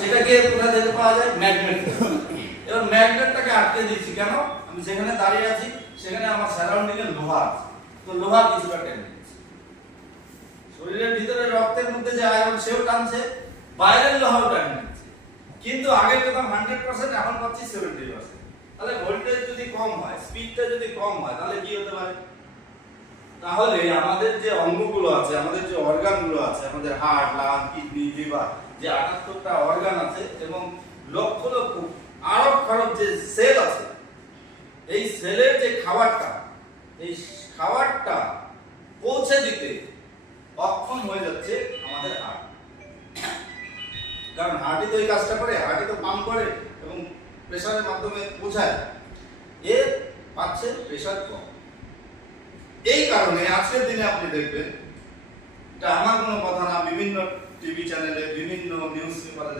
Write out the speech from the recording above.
সেটাকে কোথা থেকে পাওয়া যায়? ম্যাগনেট। এবার ম্যাগনেটটাকে আটকে দিচ্ছি কেন? আমি যেখানে দাঁড়িয়ে আছি সেখানে আমার সারাউন্ডিং এ লোহা আছে, তো লোহা কিছুটা টেনে নিচ্ছে। শরীরের ভিতরে রক্তের মধ্যে যে আয়রন সেও টানছে, বাইরের লোহাও টানে নিচ্ছে, কিন্তু আগে পেতাম 100%, এখন পাচ্ছি 70%। তাহলে ভোল্টেজ যদি কম হয়, স্পিডটা যদি কম হয়, তাহলে কি হতে পারে? তাহলে আমাদের যে অঙ্গগুলো আছে, আমাদের যে অর্গানগুলো আছে, আমাদের হার্ট, লাং, কিডনি, লিভার, যে 78টা অর্গান আছে এবং লক্ষ লক্ষ আরব খরব যে সেল আছে, এই সেলের যে খাবারটা, এই খাবারটা পৌঁছে দিতে অক্ষম হয়ে যাচ্ছে আমাদের হার্ট। কারণ হার্টই তো এই কাজটা করে, হার্টই তো পাম্প করে এবং প্রেসারের মাধ্যমে পৌঁছায়। এর পাচ্ছে প্রেসার কম। এই কারণে আজকের দিনে আপনি দেখবেন, এটা আমার কোনো কথা না, বিভিন্ন টিভি চ্যানেলে, বিভিন্ন নিউজ পেপারে